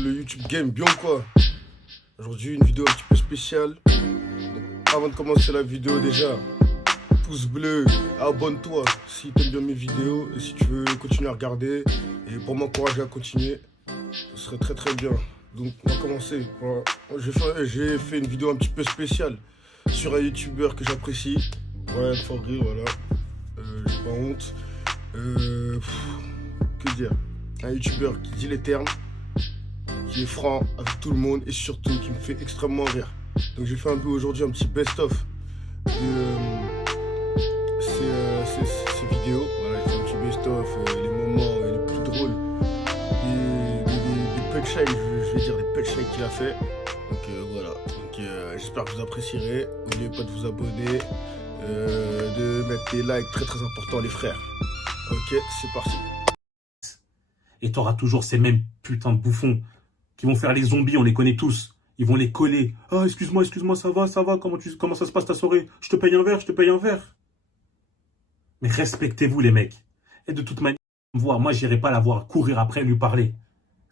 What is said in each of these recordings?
le YouTube Game, bien ou quoi? Aujourd'hui, une vidéo un petit peu spéciale. Donc, avant de commencer la vidéo, déjà, pouce bleu, abonne-toi si t'aimes bien mes vidéos et si tu veux continuer à regarder. Et pour m'encourager à continuer, ce serait très très bien. Donc, on va commencer. Voilà. J'ai fait une vidéo un petit peu spéciale sur un YouTuber que j'apprécie. Brian Forgry, voilà. J'ai pas honte. Que dire? Un YouTuber qui dit les termes, qui est franc avec tout le monde et surtout qui me fait extrêmement rire. Donc j'ai fait un peu aujourd'hui un petit best-of de ces vidéos. Voilà, j'ai fait un petit best-of, les moments les plus drôles, des punchlines, je vais dire des punchlines qu'il a fait. Donc voilà, donc, j'espère que vous apprécierez. N'oubliez pas de vous abonner, de mettre des likes, très très important les frères. Ok, c'est parti. Et t'auras toujours ces mêmes putains de bouffons qui vont faire les zombies, on les connaît tous. Ils vont les coller. Ah, excuse-moi, ça va, comment ça se passe ta soirée? Je te paye un verre. Mais respectez-vous les mecs. Et de toute manière, moi j'irai pas la voir courir après lui parler.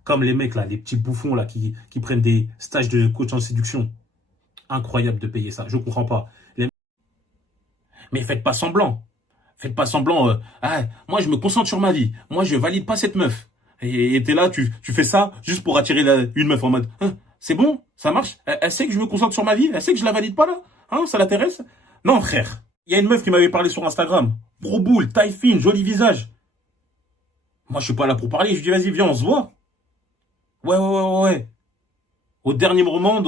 Comme les mecs là, les petits bouffons là qui prennent des stages de coach en séduction. Incroyable de payer ça, je comprends pas. Mais faites pas semblant. Faites pas semblant, moi je me concentre sur ma vie. Moi je valide pas cette meuf. Et t'es là, tu fais ça juste pour attirer une meuf en mode, hein, c'est bon, ça marche, elle sait que je me concentre sur ma vie, elle sait que je la valide pas là, hein, ça l'intéresse? Non frère, il y a une meuf qui m'avait parlé sur Instagram, gros boule, taille fine, joli visage. Moi je suis pas là pour parler, je lui dis vas-y viens on se voit. Ouais. Au dernier moment,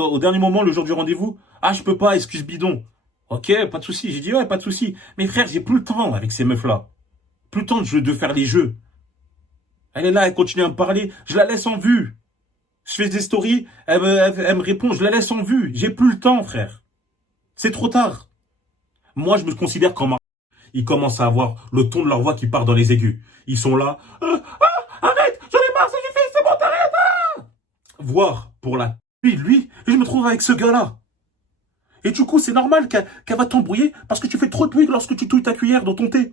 le jour du rendez-vous, ah je peux pas, excuse bidon. Ok, pas de souci, j'ai dit ouais, pas de souci. Mais frère, j'ai plus le temps avec ces meufs là. Plus le temps de faire les jeux. Elle est là, elle continue à me parler, je la laisse en vue. Je fais des stories, elle me répond, je la laisse en vue. J'ai plus le temps, frère. C'est trop tard. Moi, je me considère comme un... Ils commencent à avoir le ton de leur voix qui part dans les aigus. Ils sont là, arrête, j'en ai marre, ça suffit, c'est bon, t'arrêtes. Voir pour la... Lui, et je me trouve avec ce gars-là. Et du coup, c'est normal qu'elle va t'embrouiller parce que tu fais trop de bruit lorsque tu touilles ta cuillère dans ton thé.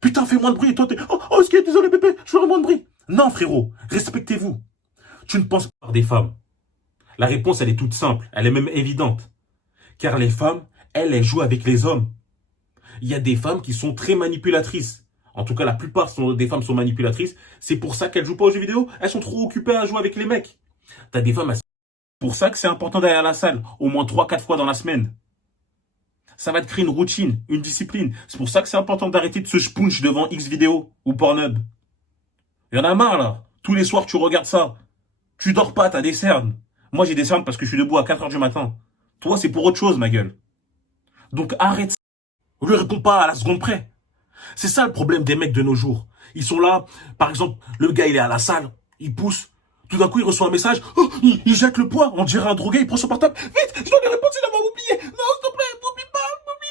Putain, fais moins de bruit et toi t'es... Oh, désolé bébé, je fais moins de bruit. Non frérot, respectez-vous. Tu ne penses pas par des femmes. La réponse, elle est toute simple, elle est même évidente. Car les femmes, elles jouent avec les hommes. Il y a des femmes qui sont très manipulatrices. En tout cas, la plupart des femmes sont manipulatrices. C'est pour ça qu'elles jouent pas aux jeux vidéo. Elles sont trop occupées à jouer avec les mecs. T'as des femmes... C'est pour ça que c'est important d'aller à la salle, au moins 3-4 fois dans la semaine. Ça va te créer une routine, une discipline. C'est pour ça que c'est important d'arrêter de se spunch devant X vidéo ou Pornhub. Il y en a marre, là. Tous les soirs, tu regardes ça. Tu dors pas, t'as des cernes. Moi, j'ai des cernes parce que je suis debout à 4 heures du matin. Toi, c'est pour autre chose, ma gueule. Donc, arrête ça. On lui répond pas à la seconde près. C'est ça le problème des mecs de nos jours. Ils sont là, par exemple, le gars, il est à la salle, il pousse. Tout d'un coup, il reçoit un message. Oh, il jette le poids. On dirait un drogué, il prend son portable. Vite, je dois lui répondre, il va m'oublier. Non, s'il te plaît, m'oublie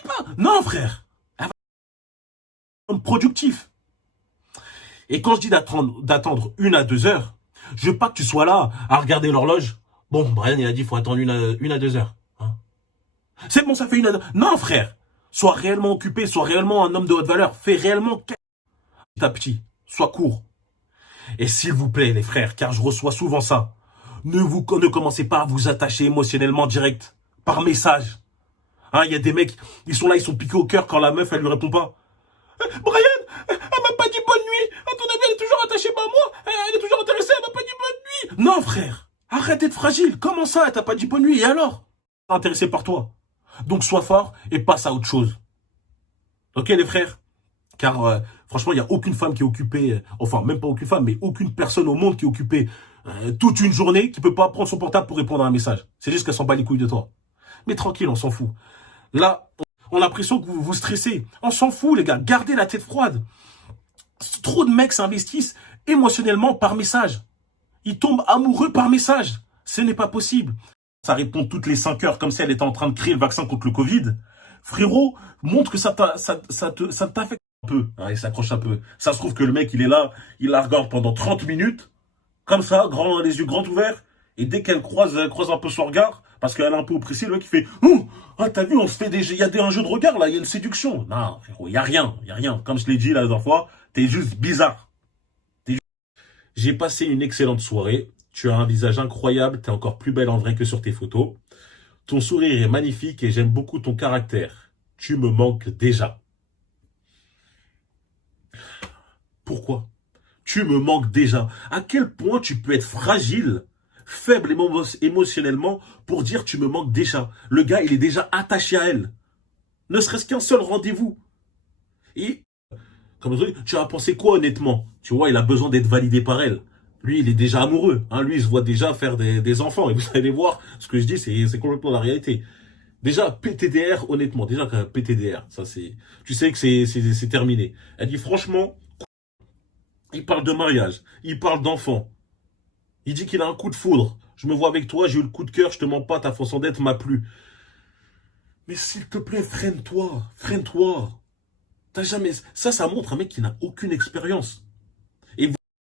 pas. Non, frère. Productif. Et quand je dis d'attendre 1 à 2 heures, je veux pas que tu sois là à regarder l'horloge. Bon, Brian, il a dit qu'il faut attendre 1 à 2 heures. Hein. C'est bon, ça fait 1 à 2 heures. Non, frère. Sois réellement occupé, sois réellement un homme de haute valeur. Fais réellement petit à petit. Sois court. Et s'il vous plaît, les frères, car je reçois souvent ça, ne commencez pas à vous attacher émotionnellement direct, par message. Hein, y a des mecs, ils sont là, ils sont piqués au cœur quand la meuf, elle lui répond pas. Brian, elle m'a pas dit bonne nuit. À ton avis, elle est toujours attachée à moi. Elle est toujours intéressée, elle m'a pas dit bonne nuit. Non, frère, arrête d'être fragile. Comment ça, elle t'a pas dit bonne nuit? Et alors? Intéressée par toi. Donc sois fort et passe à autre chose. Ok, les frères? Car franchement, il n'y a aucune femme qui est occupée, enfin même pas aucune femme, mais aucune personne au monde qui est occupée toute une journée qui peut pas prendre son portable pour répondre à un message. C'est juste qu'elle s'en bat les couilles de toi. Mais tranquille, on s'en fout. Là, on a l'impression que vous vous stressez. On s'en fout, les gars. Gardez la tête froide. Trop de mecs s'investissent émotionnellement par message. Ils tombent amoureux par message. Ce n'est pas possible. Ça répond toutes les 5 heures comme si elle était en train de créer le vaccin contre le Covid. Frérot, montre que ça t'affecte un peu. Ah, il s'accroche un peu. Ça se trouve que le mec, il est là, il la regarde pendant 30 minutes, comme ça, les yeux grands ouverts, et dès qu'elle croise un peu son regard, parce qu'elle est un peu oppressée, le mec, il fait « Ah, t'as vu, on se fait il y a un jeu de regard, là, il y a une séduction. » Non, frérot, il y a rien. Comme je l'ai dit la dernière fois, t'es juste bizarre. J'ai passé une excellente soirée. Tu as un visage incroyable, t'es encore plus belle en vrai que sur tes photos. Ton sourire est magnifique et j'aime beaucoup ton caractère. Tu me manques déjà. Pourquoi? Tu me manques déjà. À quel point tu peux être fragile, faible émotionnellement pour dire tu me manques déjà. Le gars, il est déjà attaché à elle. Ne serait-ce qu'un seul rendez-vous. Et, comme je dis, tu as pensé quoi honnêtement? Tu vois, il a besoin d'être validé par elle. Lui, il est déjà amoureux. Hein. Lui, il se voit déjà faire des enfants. Et vous allez voir, ce que je dis, c'est complètement la réalité. Déjà, PTDR, honnêtement, déjà, PTDR, ça c'est... Tu sais que c'est terminé. Elle dit, franchement, il parle de mariage, il parle d'enfants. Il dit qu'il a un coup de foudre. Je me vois avec toi, j'ai eu le coup de cœur, je te mens pas, ta façon d'être m'a plu. Mais s'il te plaît, freine-toi, freine-toi. T'as jamais... Ça montre un mec qui n'a aucune expérience. Et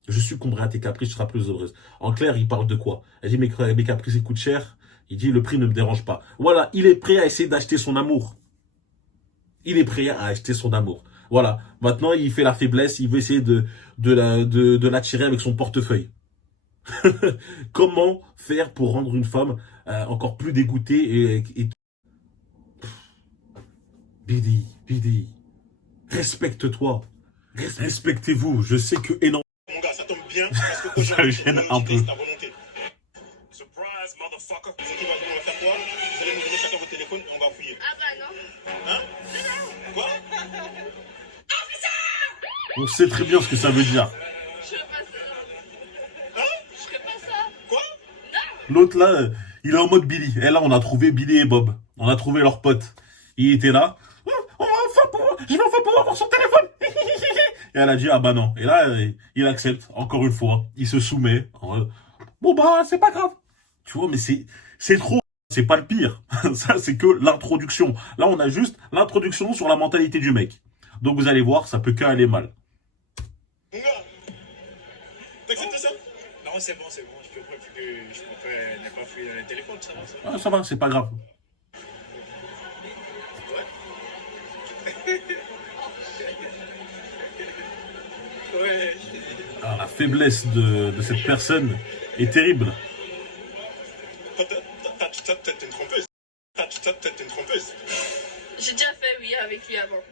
je succomberai à tes caprices, tu seras plus heureuse. En clair, il parle de quoi? Elle dit, mes caprices, ils coûtent cher. Il dit, le prix ne me dérange pas. Voilà, il est prêt à essayer d'acheter son amour. Il est prêt à acheter son amour. Voilà, maintenant, il fait la faiblesse, il veut essayer de l'attirer avec son portefeuille. Comment faire pour rendre une femme encore plus dégoûtée et... Bidi, respecte-toi. Respectez-vous. Je sais que énormément. Mon gars, ça tombe bien parce que Ça me gêne un peu. ta volonté. Surprise, motherfucker. C'est qui va faire quoi? Vous allez nous donner chacun votre téléphone et on va fouiller. Ah bah non. Hein? Quoi? On sait très bien ce que ça veut dire. Je ferai pas ça. Hein? Je ferai pas ça. Quoi? L'autre là, il est en mode Billy. Et là, on a trouvé Billy et Bob. On a trouvé leur pote. Il était là. Je vais enfin pouvoir avoir son téléphone. Et elle a dit, ah bah non. Et là, il accepte, encore une fois. Il se soumet. Bon bah, c'est pas grave. Tu vois, mais c'est trop. C'est pas le pire. Ça, c'est que l'introduction. Là, on a juste l'introduction sur la mentalité du mec. Donc, vous allez voir, ça peut qu'aller mal. Mon gars, t'acceptes ça? Non, c'est bon. Je préfère ne pas fouiller dans les téléphones, ça va, ça va. Ah, ça va, c'est pas grave. Ouais. Alors, la faiblesse de cette personne est terrible. T'es une trompeuse. T'es une trompeuse. J'ai déjà fait oui avec lui avant.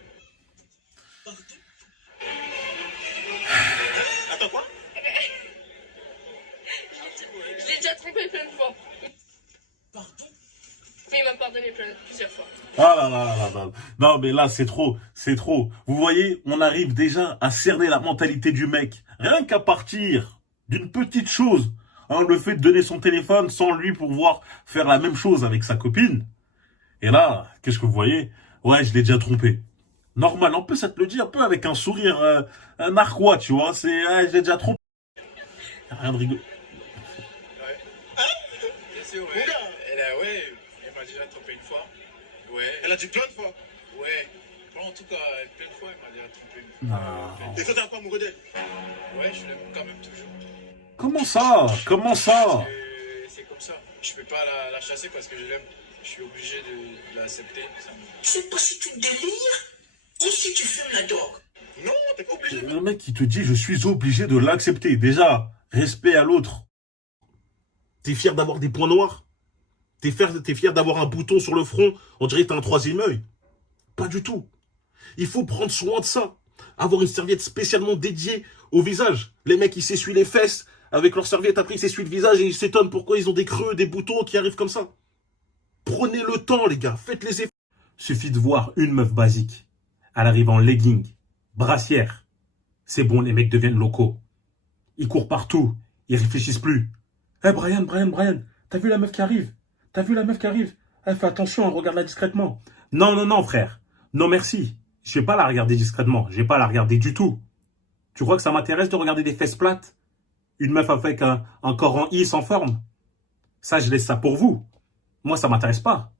Attends, quoi? Je l'ai déjà trompé plein de fois. Pardon? Mais il m'a pardonné plusieurs fois. Ah là là là là. Non, mais là, c'est trop. C'est trop. Vous voyez, on arrive déjà à cerner la mentalité du mec. Rien qu'à partir d'une petite chose. Hein, le fait de donner son téléphone sans lui pouvoir faire la même chose avec sa copine. Et là, qu'est-ce que vous voyez? Ouais, je l'ai déjà trompé. Normal. En plus, ça te le dit un peu avec un sourire narquois, tu vois. C'est, je l'ai déjà trompé. Rien de rigolo. Bien sûr, ouais. Mon gars. Elle m'a déjà trompé une fois. Ouais. Elle a dit plein de fois. Ouais. Bon, en tout cas, plein de fois, elle m'a déjà trompé une fois. Ah. Et toi, t'es pas amoureux d'elle? Ouais, je l'aime quand même toujours. Comment ça? Comment ça? C'est comme ça. Je peux pas la chasser parce que je l'aime. Je suis obligé de l'accepter. Je sais pas si tu délires ou si tu fumes la drogue. Non, t'es pas obligé. Un mec qui te dit je suis obligé de l'accepter. Déjà, respect à l'autre. T'es fier d'avoir des points noirs? T'es fier d'avoir un bouton sur le front? On dirait que t'as un troisième œil. Pas du tout. Il faut prendre soin de ça. Avoir une serviette spécialement dédiée au visage. Les mecs, ils s'essuient les fesses avec leur serviette. Après, ils s'essuient le visage et ils s'étonnent pourquoi ils ont des creux, des boutons qui arrivent comme ça. Prenez le temps, les gars. Faites les efforts. Suffit de voir une meuf basique. Elle arrive en legging, brassière. C'est bon, les mecs deviennent locaux. Ils courent partout. Ils réfléchissent plus. Eh, Brian, t'as vu la meuf qui arrive? T'as vu la meuf qui arrive? Eh, fais attention, regarde-la discrètement. Non, frère. Non, merci. Je vais pas la regarder discrètement. Je vais pas la regarder du tout. Tu crois que ça m'intéresse de regarder des fesses plates? Une meuf avec un corps en I sans forme? Ça, je laisse ça pour vous. Moi, ça m'intéresse pas.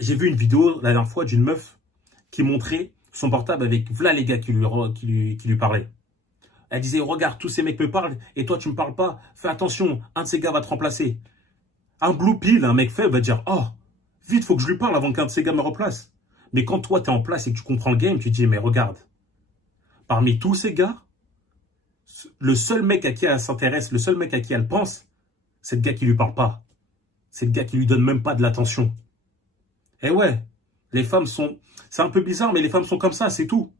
J'ai vu une vidéo la dernière fois d'une meuf qui montrait son portable avec voilà les gars qui lui parlaient. Elle disait, regarde, tous ces mecs me parlent et toi, tu me parles pas. Fais attention, un de ces gars va te remplacer. Un blue pill, un mec faible va dire, oh, vite, faut que je lui parle avant qu'un de ces gars me replace. Mais quand toi, tu es en place et que tu comprends le game, tu te dis, mais regarde, parmi tous ces gars, Le seul mec à qui elle s'intéresse, le seul mec à qui elle pense, c'est le gars qui lui parle pas. C'est le gars qui lui donne même pas de l'attention. Et ouais, les femmes sont... C'est un peu bizarre, mais les femmes sont comme ça, c'est tout.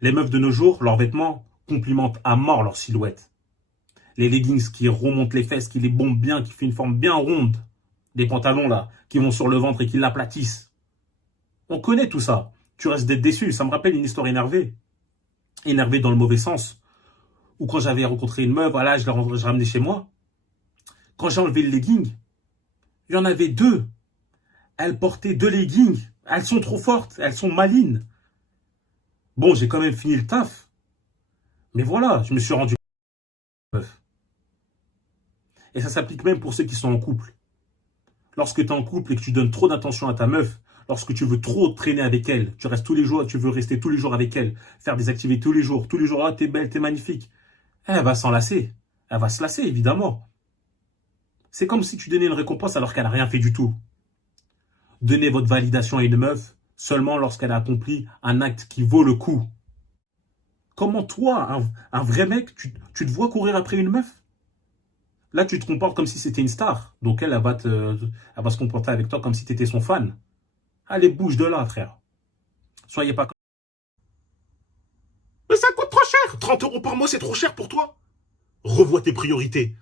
Les meufs de nos jours, leurs vêtements complimentent à mort leur silhouette. Les leggings qui remontent les fesses, qui les bombent bien, qui font une forme bien ronde. Des pantalons là, qui vont sur le ventre et qui l'aplatissent. On connaît tout ça. Tu restes d'être déçu. Ça me rappelle une histoire énervée. Énervée dans le mauvais sens. Ou quand j'avais rencontré une meuf, voilà, je l'ai ramenée chez moi. Quand j'ai enlevé le legging, il y en avait deux. Elles portaient deux leggings. Elles sont trop fortes. Elles sont malines. Bon, j'ai quand même fini le taf. Mais voilà, je me suis rendu compte. Et ça s'applique même pour ceux qui sont en couple. Lorsque tu es en couple et que tu donnes trop d'attention à ta meuf, lorsque tu veux trop traîner avec elle, tu restes tous les jours, tu veux rester tous les jours avec elle, faire des activités tous les jours, ah, t'es belle, t'es magnifique. Elle va s'en lasser. Elle va se lasser, évidemment. C'est comme si tu donnais une récompense alors qu'elle n'a rien fait du tout. Donnez votre validation à une meuf seulement lorsqu'elle a accompli un acte qui vaut le coup. Comment toi, un vrai mec, tu te vois courir après une meuf? Là, tu te comportes comme si c'était une star. Donc elle va se comporter avec toi comme si tu étais son fan. Allez, bouge de là, frère. Soyez pas comme... Mais ça coûte trop cher. 30 € par mois, c'est trop cher pour toi. Revois tes priorités.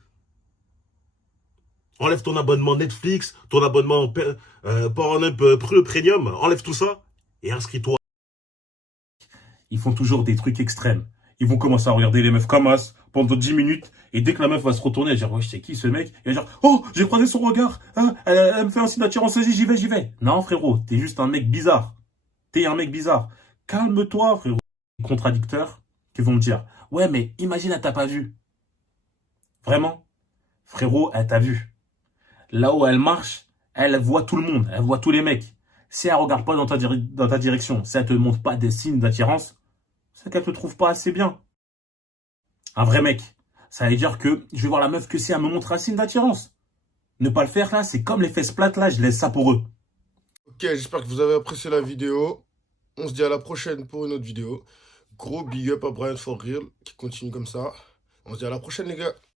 Enlève ton abonnement Netflix, ton abonnement Pornhub Premium. Enlève tout ça et inscris-toi. Ils font toujours des trucs extrêmes. Ils vont commencer à regarder les meufs comme as pendant 10 minutes. Et dès que la meuf va se retourner, elle va dire, ouais, c'est qui ce mec? Il va dire, oh, j'ai croisé son regard. Hein, elle me fait un signe d'attirance, vas-y, j'y vais. Non, frérot, t'es juste un mec bizarre. T'es un mec bizarre. Calme-toi, frérot. Les contradicteurs qui vont me dire, ouais, mais imagine, elle t'a pas vu. Vraiment? Frérot, elle t'a vu. Là où elle marche, elle voit tout le monde. Elle voit tous les mecs. Si elle regarde pas dans ta direction, si elle te montre pas des signes d'attirance, c'est qu'elle te trouve pas assez bien. Un vrai mec, ça veut dire que je vais voir la meuf que si elle me montre un signe d'attirance. Ne pas le faire là, c'est comme les fesses plates là, je laisse ça pour eux. Ok, j'espère que vous avez apprécié la vidéo. On se dit à la prochaine pour une autre vidéo. Gros big up à Brian For Real qui continue comme ça. On se dit à la prochaine les gars.